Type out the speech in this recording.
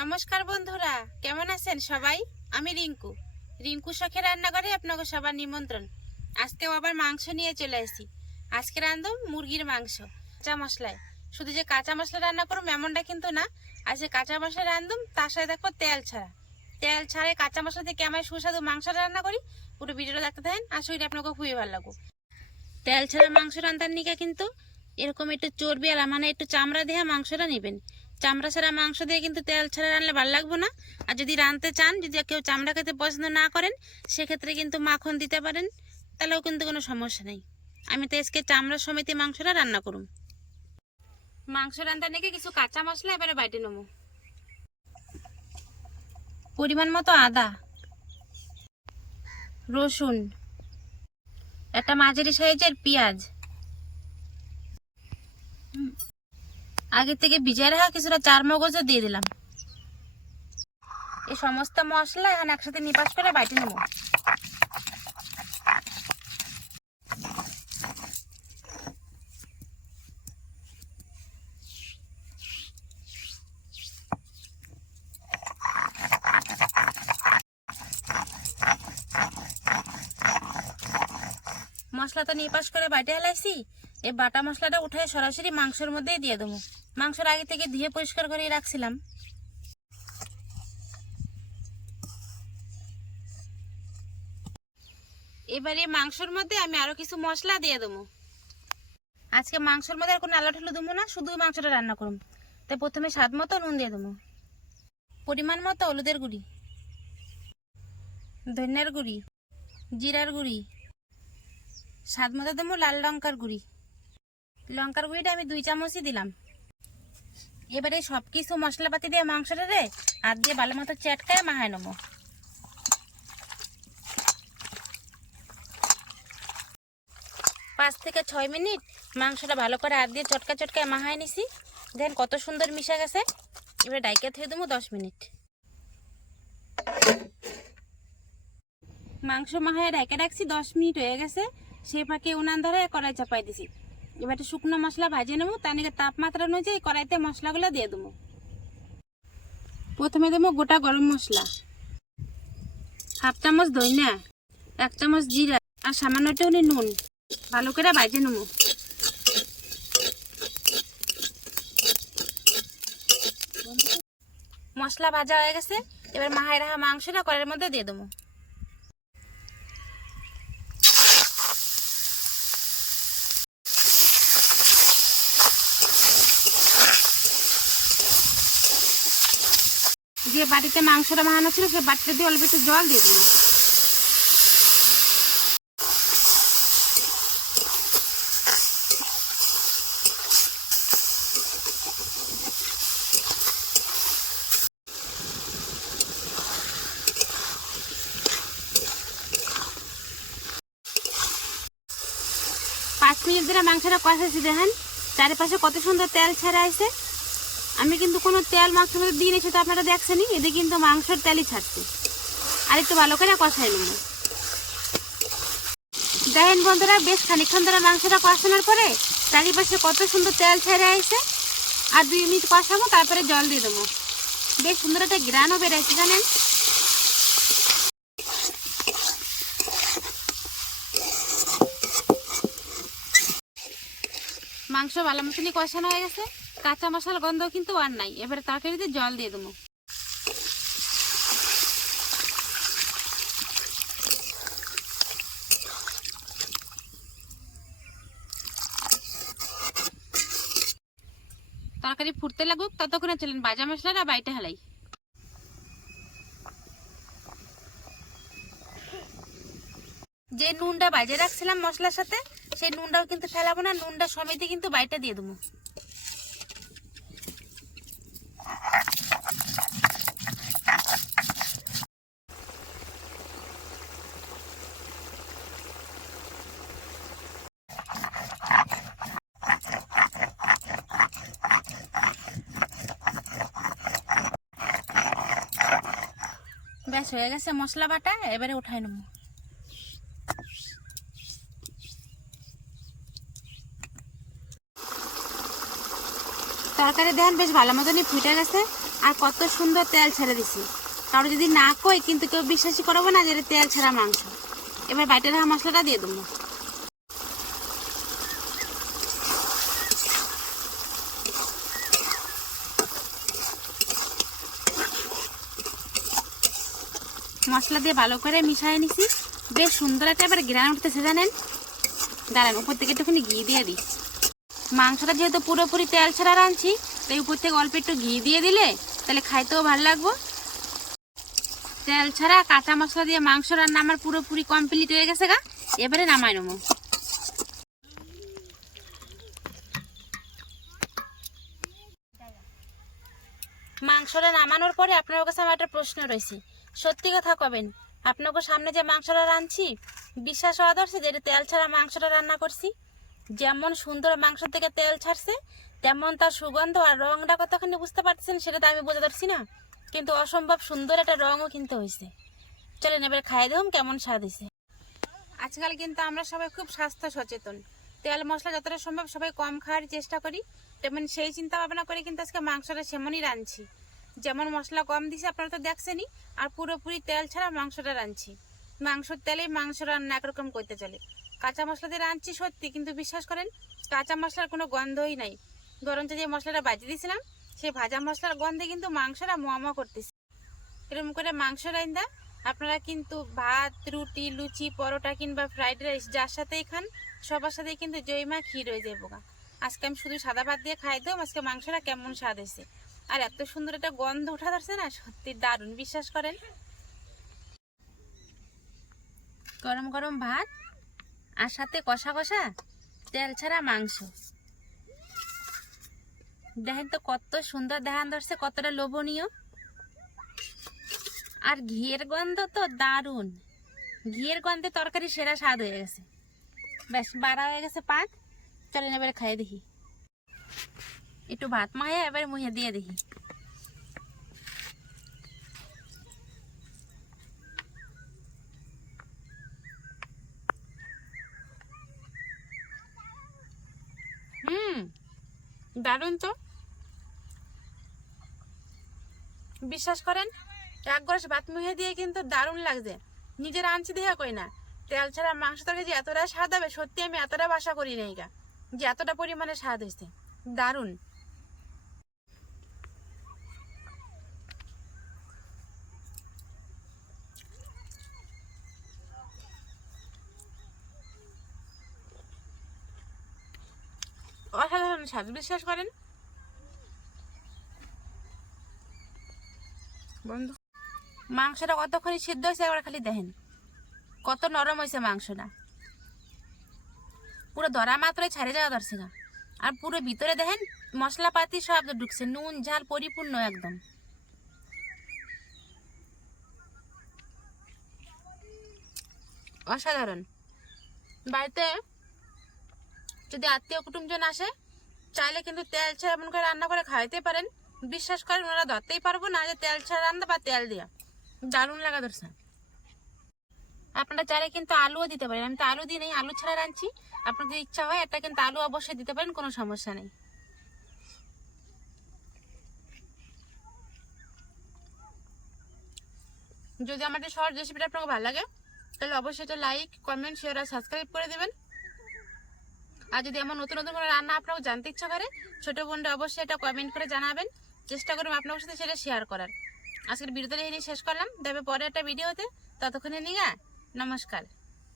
নমস্কার বন্ধুরা, কেমন আছেন সবাই? আমি রিঙ্কু। রিঙ্কু শখে রান্নাঘরে আপনাকে সবার নিমন্ত্রণ। আজকেও আবার মাংস নিয়ে চলে এসেছি আজকে রান্ধব মুরগির মাংস, কাঁচা মশলায়। শুধু যে কাঁচা মশলা রান্না করুম এমনটা কিন্তু না আজকে কাঁচা মশলা রান্ধুম তার সাথে দেখো তেল ছাড়া। তেল ছাড়াই কাঁচা মশলা থেকে কেমন সুস্বাদু মাংস রান্না করি? পুরো ভিডিওটা দেখতে থাকেন আশা করি আপনাকে খুবই ভালো লাগবে। তেল ছাড়া মাংস রান্নার নিকা কিন্তু এরকম একটু চর্বি আর মানে একটু চামড়া দিয়ে মাংসটা নেবেন। চামড়া ছাড়া মাংস দিয়ে কিন্তু তেল ছাড়া রান্নলে ভালো লাগবে না। আর যদি রাঁধতে চান, যদি কেউ চামড়া খেতে পছন্দ না করেন, সেক্ষেত্রে কিন্তু মাখন দিতে পারেন, তাহলেও কিন্তু কোনো সমস্যা নেই। আমি তো আজকে চামড়া সমিতি মাংসটা রান্না করুম। মাংস রান্না নাকি কিছু কাঁচা মশলা এবারে বাইটে নেব। পরিমাণ মতো আদা, রসুন, একটা মাঝারি সাইজের পেঁয়াজ আগে থেকে ভিজায় রাখা কিছুটা চার মগজও দিয়ে দিলাম। এই সমস্ত মশলা এখন একসাথে নিপাস করে বাইটে নেব। মশলা তো নিপাস করে বাইটে হেলাইছি। এই বাটা মশলাটা উঠে সরাসরি মাংসের মধ্যেই দিয়ে দেবো। মাংসের আগে থেকে ধুয়ে পরিষ্কার করে রাখছিলাম। এবারে মাংসের মধ্যে আমি আরও কিছু মশলা দিয়ে দেবো। আজকে মাংসের মধ্যে আর কোনো আলাদা ঠেলো দেবো না, শুধু মাংসটা রান্না করুন তাই প্রথমে স্বাদ মতো নুন দিয়ে দেবো। পরিমাণ মতো হলুদের গুঁড়ি, ধনিয়ার গুঁড়ি, জিরার গুঁড়ি, স্বাদ মতো দেবো লাল লঙ্কার গুঁড়ি। লঙ্কার গুঁড়িটা আমি দুই চামচই দিলাম। এবারে সব কিছু মশলাপাতি দিয়ে মাংসটা রে আর দিয়ে ভালো মতো চেটকায় মাহায় নেব। পাঁচ থেকে ছয় মিনিট মাংসটা ভালো করে হাত দিয়ে চটকা চটকায় মাহায় নিছি। দেখেন কত সুন্দর মিশা গেছে। এবারে ডাইকে থুয়ে দেবো দশ মিনিট। মাংস মাহায় ডাইকে রাখছি, দশ মিনিট হয়ে গেছে। সে ফাঁকে উনান ধরে কড়াই চাপাই দিছি। এবার শুকনো মশলা ভাজে নেব, তার তাপমাত্রা অনুযায়ী কড়াইতে মশলাগুলো দিয়ে দেবো। প্রথমে দেবো গোটা গরম মশলা। হাফ চামচ ধনিয়া, এক চামচ জিরা আর সামান্য একটু নুন। ভালো করে ভাজে নেব। মশলা ভাজা হয়ে গেছে, এবার মাহাই রাখা মাংসটা কড়াইয়ের মধ্যে দিয়ে দেবো। বাটিতে মাংসটা মাহানো ছিল সে বাটিতে দিয়ে অল্প একটু জল দিয়ে দিলাম। পাঁচ মিনিট ধরে মাংসটা কষাচ্ছি, দেখেন। চারিপাশে কত সুন্দর তেল ছেড়ে আছে আমি কিন্তু কোনো তেল মাংসের মধ্যে দিই সেটা আপনারা দেখছেনই। এতে কিন্তু মাংসের তেলই ছাড়ছে। আর একটু ভালো করে কষাই নেব। দেখেন বন্ধুরা, বেশ খানিক্ষণ ধরে মাংসটা কষানোর পরে চারিপাশে কত সুন্দর তেল ছেড়ে আছে আর দুই মিনিট কষাবো, তারপরে জল দিয়ে দেবো। বেশ সুন্দর একটা গ্রানও বেড়েছে, জানেন? মাংস ভালো মতনই কষানো হয়ে গেছে। কাঁচা মশলার গন্ধ কিন্তু আর নাই। এবারে তরকারিতে জল দিয়ে দেবো। তরকারি ফুটতে লাগুক, ততক্ষণে চলেন বাজা মশলাটা বাইটে হালাই। যে নুনটা বাজে রাখছিলাম মশলার সাথে, সেই নুনটাও কিন্তু ফেলাবো না, নুনটা সমেতে কিন্তু বাইটা দিয়ে দেবো। ব্যাস হয়ে গেছে মশলা বাটা এবারে উঠাই নেব। তরকারি দেন বেশ ভালো মতনই ফুটে গেছে, আর কত সুন্দর তেল ছেড়ে দিছি। কারও যদি না কই কিন্তু কেউ বিশ্বাসই করব না যে তেল ছাড়া মাংস। এবার বাইটে রাখা মশলাটা দিয়ে দেবো। মশলা দিয়ে ভালো করে মিশিয়ে নিছি। বেশ সুন্দর একটা এবার গ্রান উঠতেছে, জানেন? দাঁড়ান, উপর থেকে একটুখানি ঘি দিয়ে দিই। মাংসটা যেহেতু পুরোপুরি তেল ছাড়া রাঁধছি, তাই উপর থেকে অল্প একটু ঘি দিয়ে দিলে তাহলে খাইতেও ভালো লাগবো। তেল ছাড়া কাঁচা মশলা দিয়ে মাংস রান্না আমার পুরোপুরি কমপ্লিট হয়ে গেছে গা। এবারে নামাই নেব। মাংসটা নামানোর পরে আপনার কাছে আমার একটা প্রশ্ন রয়েছে। সত্যি কথা কবেন, আপনাকে সামনে যে মাংসটা রাঁধছি, বিশ্বাস হওয়া যে তেল ছাড়া মাংসটা রান্না করছি। যেমন সুন্দর মাংস থেকে তেল ছাড়ছে, তেমন তার সুগন্ধ আর রংটা কতখানি বুঝতে পারছেন সেটা তো আমি বোঝা ধরছি না। কিন্তু অসম্ভব সুন্দর একটা রঙও কিন্তু হয়েছে। চলেন এবার খাই দেখুন কেমন স্বাদ হয়েছে। আজকাল কিন্তু আমরা সবাই খুব স্বাস্থ্য সচেতন। তেল মশলা যতটা সম্ভব সবাই কম খাওয়ার চেষ্টা করি, তেমন সেই চিন্তা ভাবনা করে কিন্তু আজকে মাংসটা সেমনই রাঁধছি। যেমন মশলা কম দিছে, আপনারা তো দেখছেনই। আর পুরোপুরি তেল ছাড়া মাংসটা রাঁধছি। মাংসর তেলে মাংস রান্না একরকম করতে চলে। কাঁচা মশলা দিয়ে রাঁধছি সত্যি, কিন্তু বিশ্বাস করেন, কাঁচা মশলার কোনো গন্ধই নাই। বরঞ্চ যে মশলাটা বাজিয়ে দিয়েছিলাম সেই ভাজা মশলার গন্ধে কিন্তু মাংসটা মোয়ামা করতেছে। এরকম করে মাংস রান্দা আপনারা কিন্তু ভাত, রুটি, লুচি, পরোটা কিংবা ফ্রাইড রাইস যার সাথেই খান, সবার সাথেই কিন্তু জয়মা ক্ষীর হয়ে যাব আজকে আমি শুধু সাদা ভাত দিয়ে খাই দেব, আজকে মাংসটা কেমন স্বাদ হয়েছে। আর এত সুন্দর একটা গন্ধ উঠা ধরছে না, সত্যি দারুণ, বিশ্বাস করেন। গরম গরম ভাত আর সাথে কষা কষা তেল ছাড়া মাংস। দেখেন তো কত সুন্দর দেখান ধরছে, কতটা লোভনীয়। আর ঘিয়ের গন্ধ তো দারুণ। ঘিয়ের গন্ধে তরকারি সেরা স্বাদ হয়ে গেছে। বেশ, বাড়া হয়ে গেছে পাক। চলেন এবারে খাইয়ে দেখি। একটু ভাত মায়ে এবারে মুহে দিয়ে দেখি। হুম তো। বিশ্বাস করেন, এক গ্লাস ভাত মুহে দিয়ে কিন্তু দারুণ লাগছে। নিজের আনছি দেখা কই না। তেল ছাড়া মাংস তরকারি যে এতটা স্বাদ হবে, সত্যি আমি এতটা বাসা করি নাই গা, যে এতটা পরিমাণে স্বাদ হয়েছে। দারুণ। অসাধারণ স্বাদ বিশ্বাস করেন? বন্ধু, মাংসটা কতক্ষণই সিদ্ধ হয়েছে একবার খালি দেখেন। কত নরম হয়েছে মাংসটা। পুরো ধরা মাত্রই ছাড়ে যাওয়া ধরছে না আর পুরো ভিতরে দেখেন, মশলাপাতি সব ঢুকছে, নুন, ঝাল পরিপূর্ণ একদম। অসাধারণ। বাড়িতে যদি আত্মীয় কুটুমজন আসে, চাইলে কিন্তু তেল ছাড়া এমন করে রান্না করে খাওয়াইতে পারেন। বিশ্বাস করেন, ওনারা ধরতেই পারব, না যে তেল ছাড়া রান্না বা তেল দিয়া। দারুণ লাগা ধরছে। আপনারা চাইলে কিন্তু আলুও দিতে পারেন। আমি তো আলু দিই নেই, আলু ছাড়া রাঁধছি। আপনাদের ইচ্ছা হয়, একটা কিন্তু আলু অবশ্যই দিতে পারেন, কোনো সমস্যা নেই। যদি আমাদের সহজ রেসিপিটা আপনাকে ভালো লাগে, তাহলে অবশ্যই এটা লাইক কমেন্ট শেয়ার আর সাবস্ক্রাইব করে দেবেন। আর যদি আমার নতুন নতুন কোনো রান্না আপনারাও জানতে ইচ্ছা করে, ছোটো বোনরা অবশ্যই এটা কমেন্ট করে জানাবেন। চেষ্টা করুন আপনার সাথে সেটা শেয়ার করার। আজকের ভিডিওটা এখানে শেষ করলাম। তবে পরে একটা ভিডিওতে ততক্ষণে নিয়ে নমস্কার।